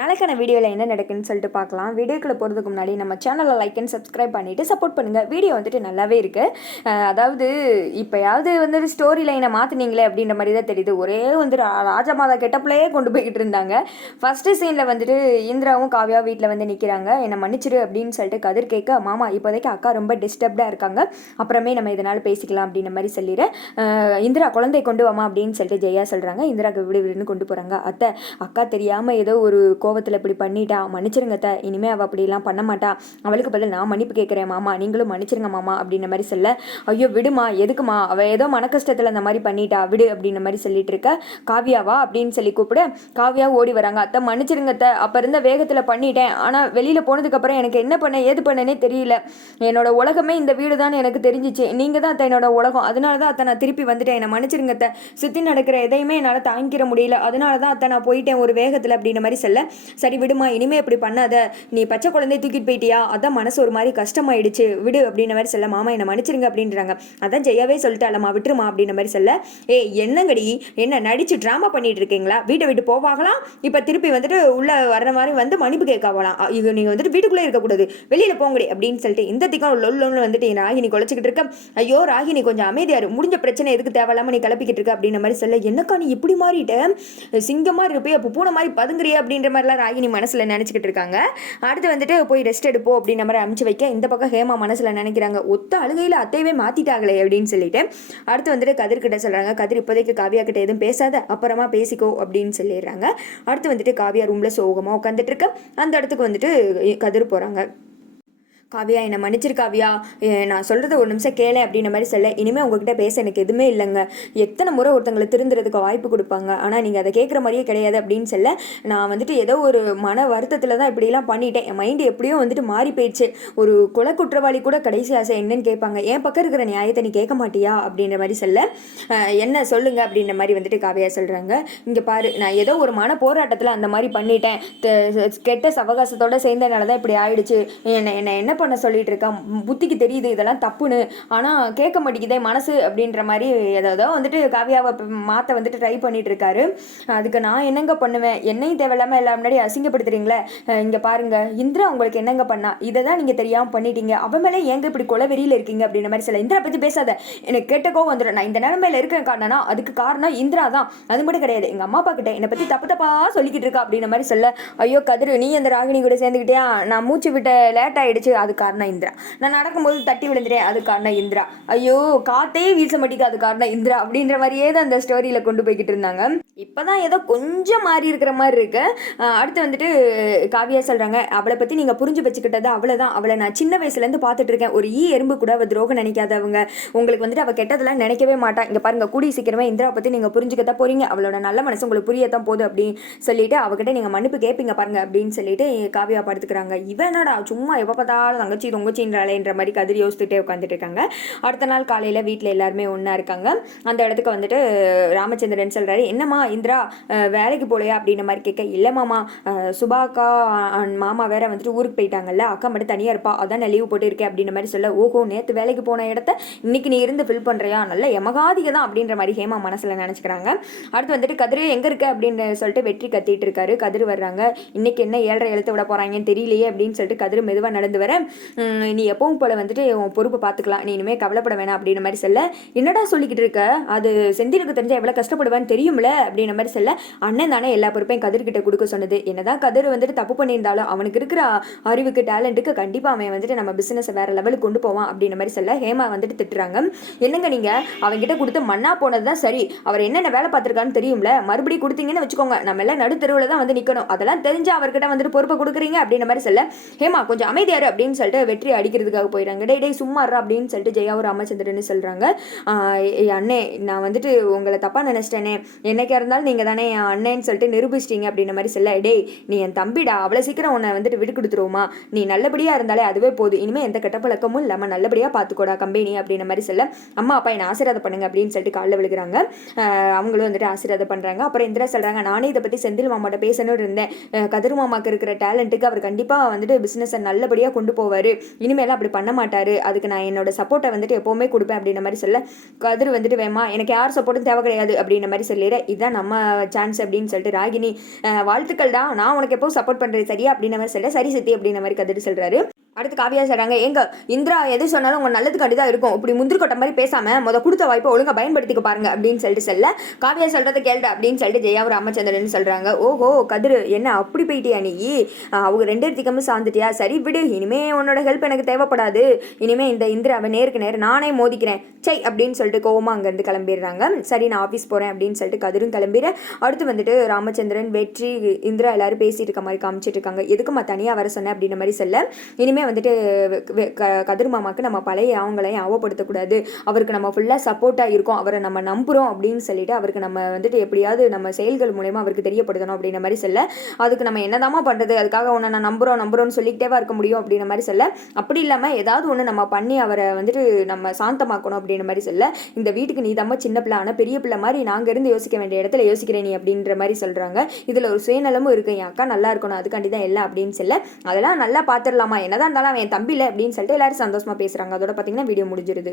நாளைக்கான வீடியோவில் என்ன நடக்குன்னு சொல்லிட்டு பார்க்கலாம். வீடியோக்குள்ளே போகிறதுக்கு முன்னாடி நம்ம சேனலை லைக் அண்ட் சப்ஸ்கிரைப் பண்ணிவிட்டு சப்போர்ட் பண்ணுங்கள். வீடியோ வந்துட்டு நல்லாவே இருக்குது. அதாவது இப்போயாவது வந்துட்டு ஸ்டோரி லைனை மாற்றினீங்களே அப்படின்ற மாதிரி தான் தெரியுது. ஒரே வந்துட்டு ராஜமாதா கெட்டப்லேயே கொண்டு போய்கிட்டு இருந்தாங்க. ஃபஸ்ட்டு சீனில் வந்துட்டு இந்திராவும் காவியா வீட்டில் வந்து நிற்கிறாங்க. என்னை மன்னிச்சிரு அப்படின்னு சொல்லிட்டு கதிர் கேட்க, மாமா இப்போதைக்கு அக்கா ரொம்ப டிஸ்டர்ப்டாக இருக்காங்க, அப்புறமே நம்ம இதனால் பேசிக்கலாம் அப்படின்ற மாதிரி சொல்லிடுறேன். இந்திரா குழந்தை கொண்டு வாமா அப்படின்னு சொல்லிட்டு ஜெயா சொல்கிறாங்க. இந்திராவுக்கு விடு விடுன்னு கொண்டு போகிறாங்க. அத்தை அக்கா தெரியாமல் ஏதோ ஒரு கோவத்தில் இப்படி பண்ணிட்டா, மன்னிச்சிருங்க அத்தை, இனிமேல் அவள் அப்படிலாம் பண்ண மாட்டா, அவளுக்கு பதில் நான் மன்னிப்பு கேட்குறேன் மாமா, நீங்களும் மன்னிச்சிருங்க மாமா அப்படின்ற மாதிரி சொல்ல, ஐயோ விடுமா, எதுக்குமா, அவள் ஏதோ மனக்கஷ்டத்தில் அந்த மாதிரி பண்ணிட்டா, விடு அப்படின்ற மாதிரி சொல்லிட்டு இருக்க. காவியாவா அப்படின்னு சொல்லி கூப்பிட காவியா ஓடி வராங்க. அத்தை மன்னிச்சிருங்க அத்தை, அப்போ இருந்த வேகத்தில் பண்ணிட்டேன், ஆனால் வெளியில் போனதுக்கப்புறம் எனக்கு என்ன பண்ண ஏது பண்ணனே தெரியல, என்னோட உலகமே இந்த வீடு தான் எனக்கு தெரிஞ்சிச்சு, நீங்கள் தான் அத்தை என்னோட உலகம், அதனால தான் அத்தை நான் திருப்பி வந்துட்டேன், என்னை மன்னிச்சிருங்க அத்தை, சுற்றி நடக்கிற எதையுமே என்னால் தாங்கிக்கிற முடியல, அதனால தான் அத்தை நான் போயிட்டேன் ஒரு வேகத்தில் அப்படின்ற மாதிரி சொல்ல, சரி விடுமா, இனிமே இப்படி பண்ணாத, நீ பச்சை குழந்தைய தூக்கிட்டு போயிட்டியா, அதான் மனசு ஒரு மாதிரி கஷ்டமாயிடுச்சு, விடு அப்படின்ற மாதிரி சொல்ல, மாமா என்னை மன்னிச்சிருங்க அப்படின்றாங்க. அதான் ஜெயாவே சொல்லிட்டாலம்மா விட்டுருமா அப்படின்ற மாதிரி சொல்ல, என்னங்கடி என்ன நடிச்சு ட்ராமா பண்ணிட்டு இருக்கீங்களா, வீட்டை விட்டு போவாங்களாம், இப்போ திருப்பி வந்துட்டு உள்ள வர்ற மாதிரி வந்து மன்னிப்பு கேட்கலாம், இது நீங்கள் வந்துட்டு வீட்டுக்குள்ளே இருக்கக்கூடாது, வெளியில் போங்கடி அப்படின்னு சொல்லிட்டு இந்த திக்கம் லொல்லொன்னு வந்துட்டு ராகினி குலைச்சிக்கிட்டு இருக்க. ஐயோ ராகினி கொஞ்சம் அமைதியாரு, முடிஞ்ச பிரச்சனை எதுக்கு தேவையில்லாமல் நீ கிளப்பிக்கிட்டு இருக்க அப்படின்ற மாதிரி சொல்ல, என்னக்கா நீ இப்படி மாறிட்ட, சிங்கம் மாதிரி இருப்பே, அப்போ பூனை மாதிரி பதுங்குறியா அப்படின்ற மாதிரிலாம் ராகினி மனசில் நினச்சிக்கிட்டு இருக்காங்க. அடுத்து வந்துட்டு போய் ரெஸ்ட் எடுப்போம் அப்படின்ற மாதிரி அனுப்பிச்சு வைக்க, இந்த பக்கம் ஹேமா மனசில் நினைக்கிறாங்க, ஒத்த அழுகையில் அத்தையவே மாற்றிட்டாங்களே அப்படின்னு சொல்லிட்டு. அடுத்து வந்துட்டு கதிர்கிட்ட சொல்கிறாங்க, கதிர் இப்போதைக்கு காவியா கிட்ட எதுவும் பேசாத, அப்புறமா பேசிக்கோ அப்படின்னு சொல்லிடுறாங்க. அடுத்து வந்துட்டு காவியா ரூமில் சோகமாக உட்காந்துட்டு இருக்க. அந்த இடத்துக்கு வந்துட்டு கதிர் போகிறாங்க. காவியா என்னை மன்னிச்சிரு காவியா, நான் சொல்கிறத ஒரு நிமிஷம் கேளு அப்படின்ற மாதிரி சொல்ல, இனிமேல் உங்ககிட்ட பேச எனக்கு எதுவுமே இல்லைங்க, எத்தனை முறை ஒருத்தங்களை திருந்துறதுக்கு வாய்ப்பு கொடுப்பாங்க, ஆனால் நீங்கள் அதை கேட்குற மாதிரியே கிடையாது அப்படின்னு சொல்ல, நான் வந்துட்டு ஏதோ ஒரு மன வருத்தத்தில் தான் இப்படிலாம் பண்ணிட்டேன், என் மைண்டு எப்படியோ வந்துட்டு மாறி போயிடுச்சு, ஒரு கொலை குற்றவாளி கூட கடைசி ஆசை என்னன்னு கேட்பாங்க, என் பக்கம் இருக்கிற நியாயத்தை நீ கேட்க மாட்டியா அப்படின்ற மாதிரி சொல்ல, என்ன சொல்லுங்க அப்படின்ற மாதிரி வந்துட்டு காவியா சொல்கிறாங்க. இங்கே பாரு, நான் ஏதோ ஒரு மன போராட்டத்தில் அந்த மாதிரி பண்ணிட்டேன், கெட்ட சவகாசத்தோடு சேர்ந்தனால தான் இப்படி ஆயிடுச்சு, என்ன பண்ண சொல்லிட்டு இருக்கான், புத்திக்கு தெரியுது இதெல்லாம் தப்புன்னு, ஆனால் கேட்க மாட்டேங்குதே மனசு அப்படின்ற மாதிரி ஏதோ வந்துட்டு காவியாவை மாற்ற வந்துட்டு ட்ரை பண்ணிட்டு இருக்காரு. அதுக்கு நான் என்னங்க பண்ணுவேன், என்னையும் தேவையில்லாமல் எல்லாம் முன்னாடி அசிங்கப்படுத்துறீங்களே, இங்கே பாருங்க இந்திரா உங்களுக்கு என்னங்க பண்ணா, இதை தான் நீங்கள் தெரியாமல் பண்ணிட்டீங்க, அவன் மேலே ஏங்க இப்படி கொலை வெறியில் இருக்கீங்க அப்படின்ற மாதிரி சொல்ல, இந்திரா பற்றி பேசாத, எனக்கு கேட்டக்கோ வந்துடும், நான் இந்த நிலைமையில இருக்கிற காரணம்னா அதுக்கு காரணம் இந்திரா தான், அது மட்டும் கிடையாது, எங்கள் அம்மா அப்பா கிட்ட என்னை பற்றி தப்பு தப்பாக சொல்லிக்கிட்டு இருக்கா அப்படின்ற மாதிரி சொல்ல, ஐயோ கதிர் நீ அந்த ராகினி கூட சேர்ந்துக்கிட்டியா, நான் மூச்சு விட்ட லேட் ஆகிடுச்சு அது காரணம் இந்திரா, நான் நடக்கும்போது தட்டி விழுந்துட்டேன் அது காரணம் இந்திரா, ஐயோ காத்தே வீச மாட்டேங்குது அது காரணம் இந்திரா அப்படின்ற மாதிரியே தான் அந்த ஸ்டோரியில் கொண்டு போய்கிட்டு இருந்தாங்க. இப்போதான் ஏதோ கொஞ்சம் மாறி இருக்கிற மாதிரி இருக்கு. அடுத்து வந்துட்டு காவியா சொல்கிறாங்க, அவளை பற்றி நீங்கள் புரிஞ்சு வச்சுக்கிட்டது அவ்வளோதான், அவளை நான் சின்ன வயசுலேருந்து பார்த்துட்டு இருக்கேன், ஒரு எறும்பு கூட அவள் துரோகம் நினைக்காதவங்க, உங்களுக்கு வந்துட்டு அவள் கெட்டதெல்லாம் நினைக்கவே மாட்டான், இங்கே பாருங்க கூடி சீக்கிரமே இந்திரா பற்றி நீங்கள் புரிஞ்சுக்கத்தான் போகிறீங்க, அவளோட நல்ல மனசு உங்களுக்கு புரியத்தான் போகுது அப்படின்னு சொல்லிட்டு அவகிட்ட நீங்கள் மன்னிப்பு கேட்பீங்க பாருங்க அப்படின்னு சொல்லிட்டு காவியா படுத்துக்கிறாங்க. இவனடா சும்மா எப்போ பார்த்தாலும் தங்கச்சி தொங்கச்சின்றாளேன்ற மாதிரி கதிர் யோசிச்சுட்டே உட்காந்துட்டு இருக்காங்க. அடுத்த நாள் காலையில் வீட்டில் எல்லாருமே ஒன்றா இருக்காங்க. அந்த இடத்துக்கு வந்துட்டு ராமச்சந்திரன் சொல்கிறாரு, என்னம்மா இந்திரா வேலைக்கு போலையா அப்படின்ற மாதிரி கேட்க, இல்லை மாமா, சுபாக்கா மாமா வேற வந்துட்டு ஊருக்கு போயிட்டாங்கல்ல, அக்கா மட்டும் தனியாக இருப்பா, அதான் நான் லீவ் போட்டு இருக்கேன் அப்படின்ற மாதிரி சொல்ல, ஓஹோ நேற்று வேலைக்கு போன இடத்த இன்னைக்கு நீ இருந்து ஃபில் பண்ணுறியா, நல்ல எமகாதிக தான் அப்படின்ற மாதிரி ஹேமா மனசில் நினச்சிக்கிறாங்க. அடுத்து வந்துட்டு கதிர் எங்கே இருக்க அப்படின்னு சொல்லிட்டு வெற்றி கத்திட்டு இருக்காரு. கதிர் வர்றாங்க. இன்னைக்கு என்ன 7:30 எழுத்து விட போகிறாங்கன்னு தெரியலையே அப்படின்னு சொல்லிட்டு கதிர் மெதுவாக நடந்து வர, நீ எப்பவும் போல வந்துட்டு உன் பொறுப்பை பார்த்துக்கலாம், நீ இனிமேல் கவலைப்பட வேணாம் அப்படின்ற மாதிரி சொல்ல, என்னடா சொல்லிக்கிட்டு இருக்க, அது செந்திலுக்கு தெரிஞ்சால் எவ்வளோ கஷ்டப்படுவேன்னு தெரியும்ல அப்படின்ற மாதிரி சொல்ல, அண்ணன் தானே எல்லா பொறுப்பையும் கதிர்கிட்ட கொடுக்க சொன்னது, என்னதான் கதிர் வந்துட்டு தப்பு பண்ணியிருந்தாலும் அவனுக்கு இருக்கிற அறிவுக்கு டேலண்ட்டுக்கு கண்டிப்பாக அவன் வந்துட்டு நம்ம பிஸ்னஸை வேற லெவலுக்கு கொண்டு போவான் அப்படின்ற மாதிரி சொல்ல, ஹேமா வந்துட்டு திட்டுறாங்க. என்னங்க நீங்கள் அவங்ககிட்ட கொடுத்து மண்ணா போனது தான் சரி, அவர் என்னென்ன வேலை பார்த்துருக்கான்னு தெரியும்ல, மறுபடியும் கொடுத்தீங்கன்னு வச்சுக்கோங்க நம்ம எல்லாம் நடுத்தருவில் தான் வந்து நிற்கணும், அதெல்லாம் தெரிஞ்சு அவர்கிட்ட வந்துட்டு பொறுப்பை கொடுக்குறீங்க அப்படின்ற மாதிரி சொல்ல, ஹேமா கொஞ்சம் அமைதியாரு அப்படின்னு சொல்லிட்டு வெற்றி அடிக்கிறதுக்காக போயிடறாங்க. டே சும்மாறா அப்படின்னு சொல்லிட்டு ஜெயாவும் ராமச்சந்திரன் சொல்கிறாங்க. அண்ணே நான் வந்துட்டு உங்களை தப்பாக நினச்சிட்டேனே, என்னைக்கா இருந்தாலும் நீங்கள் தானே என் அண்ணேன்னு சொல்லிட்டு நிரூபிச்சிட்டிங்க அப்படின்ற மாதிரி சொல்ல, டே நீ என் தம்பிடா, அவ்வளோ சீக்கிரம் உன்னை வந்துட்டு விட்டு கொடுத்துருவோமா, நீ நல்லபடியாக இருந்தாலே அதுவே போதும், இனிமேல் எந்த கெட்ட பழக்கமும் இல்லாமல் நல்லபடியாக பார்த்துக்கோடா கம்பெனி அப்படின்ற மாதிரி சொல்ல, அம்மா அப்பா என்னை ஆசீர்வாதம் பண்ணுங்க அப்படின்னு சொல்லிட்டு காலில் விழுகிறாங்க. அவங்களும் வந்துட்டு ஆசீர்வாதம் பண்ணுறாங்க. அப்புறம் இந்திரா சொல்கிறாங்க, நானே இதை பற்றி செந்தில் மாமாட்ட பேசணும்னு இருந்தேன், கதிர் மாமாக்கு இருக்கிற டேலண்ட்டுக்கு அவர் கண்டிப்பாக வந்துட்டு பிஸ்னஸை நல்லபடியாக கொண்டு போவார், இனிமேல் அப்படி பண்ண மாட்டார், அதுக்கு நான் என்னோட சப்போர்ட்டை வந்துட்டு எப்போவுமே கொடுப்பேன் அப்படின்ற மாதிரி சொல்ல கதிர் வந்துட்டு வேமா எனக்கு யார் சப்போர்ட்டும் தேவை கிடையாது அப்படின்ற மாதிரி சொல்லிடுற, இதுதான் நம்ம சான்ஸ் அப்படின்னு சொல்லிட்டு ராகினி வாழ்த்துக்கள் தான், நான் உனக்கு எப்போ சப்போர்ட் பண்ணுறேன் சரியா அப்படின்ற மாதிரி சொல்ல சரி சித்தி அப்படின்ற மாதிரி கதிர் சொல்கிறாரு. அடுத்து காவியா சொல்கிறாங்க, எங்க இந்திரா எது சொன்னாலும் உங்கள் நல்லதுக்காண்டி தான் இருக்கும், இப்படி முந்திரி கொட்ட மாதிரி பேசாமல் கொடுத்த வாய்ப்பை ஒழுங்காக பயன்படுத்திக்க பாருங்க அப்படின்னு சொல்லிட்டு சொல்ல காவியா சொல்கிறத கேள்வி அப்படின்னு சொல்லிட்டு ஜெயா ராமச்சந்திரன் சொல்கிறாங்க. ஓஹோ கதிர் என்ன அப்படி போயிட்டியா நீ, அவங்க 2 பேர்த்திக்கமும் சார்ந்துட்டியா, சரி விடு, இனிமே உன்னோட ஹெல்ப் எனக்கு தேவைப்படாது, இனிமே இந்த இந்திராவை நேருக்கு நேரம் நானே மோதிக்கிறேன் சை அப்படின்னு சொல்லிட்டு கோவமாக அங்கேருந்து கிளம்பிடுறாங்க. சரி நான் ஆஃபீஸ் போகிறேன் அப்படின்னு சொல்லிட்டு கதிரும் கிளம்பிட அடுத்து வந்துட்டு ராமச்சந்திரன் வெற்றி இந்திரா எல்லாரும் பேசிட்டு இருக்க மாதிரி காமிச்சிட்டு இருக்காங்க. எதுக்குமா தனியாக வர சொன்னேன் அப்படின்ற மாதிரி சொல்ல இனிமேல் வந்துட்டு கதிர் மாமாக்கு நம்ம பழைய அவங்களையும் ஞாபகப்படுத்தக்கூடாது, அவருக்கு நம்ம ஃபுல்லாக சப்போர்ட்டாக இருக்கோம், அவரை நம்ம நம்புகிறோம் அப்படின்னு சொல்லிட்டு அவருக்கு நம்ம வந்துட்டு எப்படியாவது நம்ம செயல்கள் மூலமா அவருக்கு தெரியப்படுத்தணும் அப்படின்ற மாதிரி சொல்ல அதுக்கு நம்ம என்னதாமா பண்ணுறது, அதுக்காக ஒன்று நான் நம்புகிறோன்னு சொல்லிக்கிட்டேவா இருக்க முடியும் அப்படின்ற மாதிரி சொல்ல அப்படி இல்லாமல் ஏதாவது ஒன்று நம்ம பண்ணி அவரை வந்துட்டு நம்ம சாந்தமாக்கணும் அப்படின்ற மாதிரி சொல்ல இந்த வீட்டுக்கு நீ தாம்மா சின்ன பிள்ளை, ஆனால் பெரிய பிள்ளை மாதிரி நாங்கள் இருந்து யோசிக்க வேண்டிய இடத்துல யோசிக்கிறேன் நீ அப்படின்ற மாதிரி சொல்கிறாங்க. இதில் ஒரு சுயநலமும் இருக்குது, என் அக்கா நல்லா இருக்கணும் அதுக்காண்டி தான் எல்லாம் அப்படின்னு சொல்ல அதெல்லாம் நல்லா பார்த்துடலாமா, என்னதான் இருந்தாலும் அவன் தம்பியில் அப்படின்னு சொல்லிட்டு எல்லாரும் சந்தோஷமாக பேசுகிறாங்க. அதோட பார்த்தீங்கன்னா வீடியோ முடிஞ்சிருது.